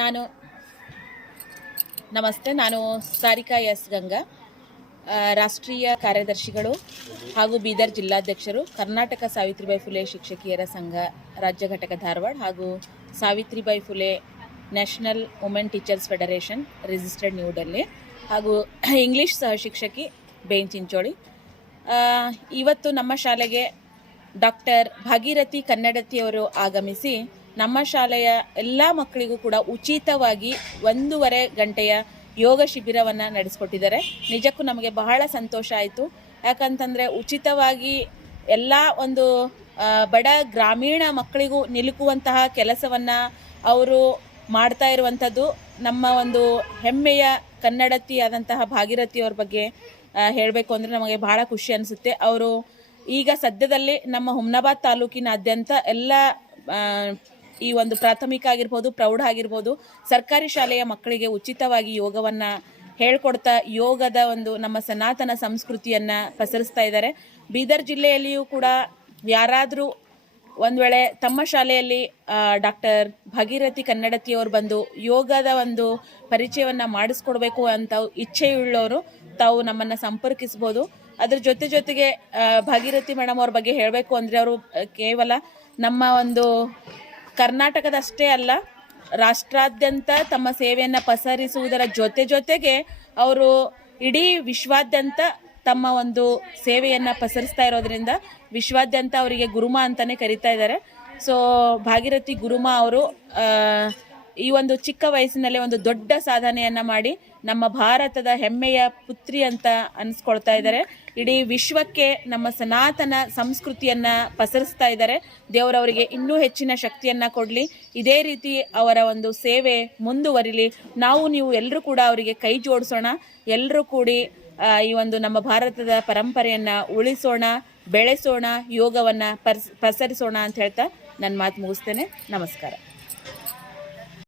ನಾನು ನಮಸ್ತೆ, ನಾನು ಸಾರಿಕಾ ಎಸ್ ಗಂಗಾ ರಾಷ್ಟ್ರೀಯ ಕಾರ್ಯದರ್ಶಿಗಳು ಹಾಗೂ ಬೀದರ್ ಜಿಲ್ಲಾಧ್ಯಕ್ಷರು, ಕರ್ನಾಟಕ ಸಾವಿತ್ರಿಬಾಯಿ ಫುಲೆ ಶಿಕ್ಷಕಿಯರ ಸಂಘ, ರಾಜ್ಯ ಘಟಕ ಧಾರವಾಡ ಹಾಗೂ Savitribai Phule national women teachers federation registered New Delhi ಹಾಗೂ ಇಂಗ್ಲಿಷ್ ಸಹ ಶಿಕ್ಷಕಿ ಬೇನ್ ಚಿಂಚೋಳಿ. ಇವತ್ತು ನಮ್ಮ ಶಾಲೆಗೆ ಡಾಕ್ಟರ್ ಭಾಗೀರಥಿ ಕನ್ನಡತಿಯವರು ಆಗಮಿಸಿ ನಮ್ಮ ಶಾಲೆಯ ಎಲ್ಲ ಮಕ್ಕಳಿಗೂ ಕೂಡ ಉಚಿತವಾಗಿ ಒಂದೂವರೆ ಗಂಟೆಯ ಯೋಗ ಶಿಬಿರವನ್ನು ನಡೆಸಿಕೊಟ್ಟಿದ್ದಾರೆ. ನಿಜಕ್ಕೂ ನಮಗೆ ಬಹಳ ಸಂತೋಷ ಆಯಿತು. ಯಾಕಂತಂದರೆ ಉಚಿತವಾಗಿ ಎಲ್ಲ ಒಂದು ಬಡ ಗ್ರಾಮೀಣ ಮಕ್ಕಳಿಗೂ ನಿಲುಕುವಂತಹ ಕೆಲಸವನ್ನು ಅವರು ಮಾಡ್ತಾ ಇರುವಂಥದ್ದು ನಮ್ಮ ಒಂದು ಹೆಮ್ಮೆಯ ಕನ್ನಡತಿ ಆದಂತಹ ಭಾಗೀರಥಿಯವ್ರ ಬಗ್ಗೆ ಹೇಳಬೇಕು ಅಂದರೆ ನಮಗೆ ಬಹಳ ಖುಷಿ ಅನಿಸುತ್ತೆ. ಅವರು ಈಗ ಸದ್ಯದಲ್ಲಿ ನಮ್ಮ ಹುಮ್ನಾಬಾದ್ ತಾಲೂಕಿನಾದ್ಯಂತ ಎಲ್ಲ ಈ ಒಂದು ಪ್ರಾಥಮಿಕ ಆಗಿರ್ಬೋದು, ಪ್ರೌಢ ಆಗಿರ್ಬೋದು, ಸರ್ಕಾರಿ ಶಾಲೆಯ ಮಕ್ಕಳಿಗೆ ಉಚಿತವಾಗಿ ಯೋಗವನ್ನು ಹೇಳ್ಕೊಡ್ತಾ ಯೋಗದ ಒಂದು ನಮ್ಮ ಸನಾತನ ಸಂಸ್ಕೃತಿಯನ್ನು ಪಸರಿಸ್ತಾ ಇದ್ದಾರೆ. ಬೀದರ್ ಜಿಲ್ಲೆಯಲ್ಲಿಯೂ ಕೂಡ ಯಾರಾದರೂ ಒಂದು ವೇಳೆ ತಮ್ಮ ಶಾಲೆಯಲ್ಲಿ ಡಾಕ್ಟರ್ ಭಾಗೀರಥಿ ಕನ್ನಡತಿಯವರು ಬಂದು ಯೋಗದ ಒಂದು ಪರಿಚಯವನ್ನು ಮಾಡಿಸ್ಕೊಡ್ಬೇಕು ಅಂತ ಇಚ್ಛೆಯುಳ್ಳವರು ತಾವು ನಮ್ಮನ್ನು ಸಂಪರ್ಕಿಸ್ಬೋದು. ಅದ್ರ ಜೊತೆ ಜೊತೆಗೆ ಭಾಗಿರಥಿ ಮೇಡಮ್ ಅವ್ರ ಬಗ್ಗೆ ಹೇಳಬೇಕು ಅಂದರೆ ಅವರು ಕೇವಲ ನಮ್ಮ ಒಂದು ಕರ್ನಾಟಕದಷ್ಟೇ ಅಲ್ಲ, ರಾಷ್ಟ್ರಾದ್ಯಂತ ತಮ್ಮ ಸೇವೆಯನ್ನು ಪಸರಿಸುವುದರ ಜೊತೆ ಜೊತೆಗೆ ಅವರು ಇಡೀ ವಿಶ್ವಾದ್ಯಂತ ತಮ್ಮ ಒಂದು ಸೇವೆಯನ್ನು ಪಸರಿಸ್ತಾ ಇರೋದ್ರಿಂದ ವಿಶ್ವಾದ್ಯಂತ ಅವರಿಗೆ ಗುರುಮ ಅಂತಲೇ ಕರಿತಾ ಇದ್ದಾರೆ. ಸೊ ಭಾಗೀರಥಿ ಗುರುಮ ಅವರು ಈ ಒಂದು ಚಿಕ್ಕ ವಯಸ್ಸಿನಲ್ಲೇ ಒಂದು ದೊಡ್ಡ ಸಾಧನೆಯನ್ನ ಮಾಡಿ ನಮ್ಮ ಭಾರತದ ಹೆಮ್ಮೆಯ ಪುತ್ರಿ ಅಂತ ಅನಿಸ್ಕೊಳ್ತಾ ಇದ್ದಾರೆ. ಇಡೀ ವಿಶ್ವಕ್ಕೆ ನಮ್ಮ ಸನಾತನ ಸಂಸ್ಕೃತಿಯನ್ನ ಪಸರಿಸ್ತಾ ಇದ್ದಾರೆ. ದೇವರವರಿಗೆ ಇನ್ನೂ ಹೆಚ್ಚಿನ ಶಕ್ತಿಯನ್ನ ಕೊಡಲಿ. ಇದೇ ರೀತಿ ಅವರ ಒಂದು ಸೇವೆ ಮುಂದುವರಿಲಿ. ನಾವು ನೀವು ಎಲ್ಲರೂ ಕೂಡ ಅವರಿಗೆ ಕೈ ಜೋಡಿಸೋಣ. ಎಲ್ಲರೂ ಕೂಡಿ ಈ ಒಂದು ನಮ್ಮ ಭಾರತದ ಪರಂಪರೆಯನ್ನ ಉಳಿಸೋಣ, ಬೆಳೆಸೋಣ, ಯೋಗವನ್ನ ಪರ್ಸ್, ಪಸರಿಸೋಣ ಅಂತ ಹೇಳ್ತಾ ನನ್ನ ಮಾತು ಮುಗಿಸ್ತೇನೆ. ನಮಸ್ಕಾರ.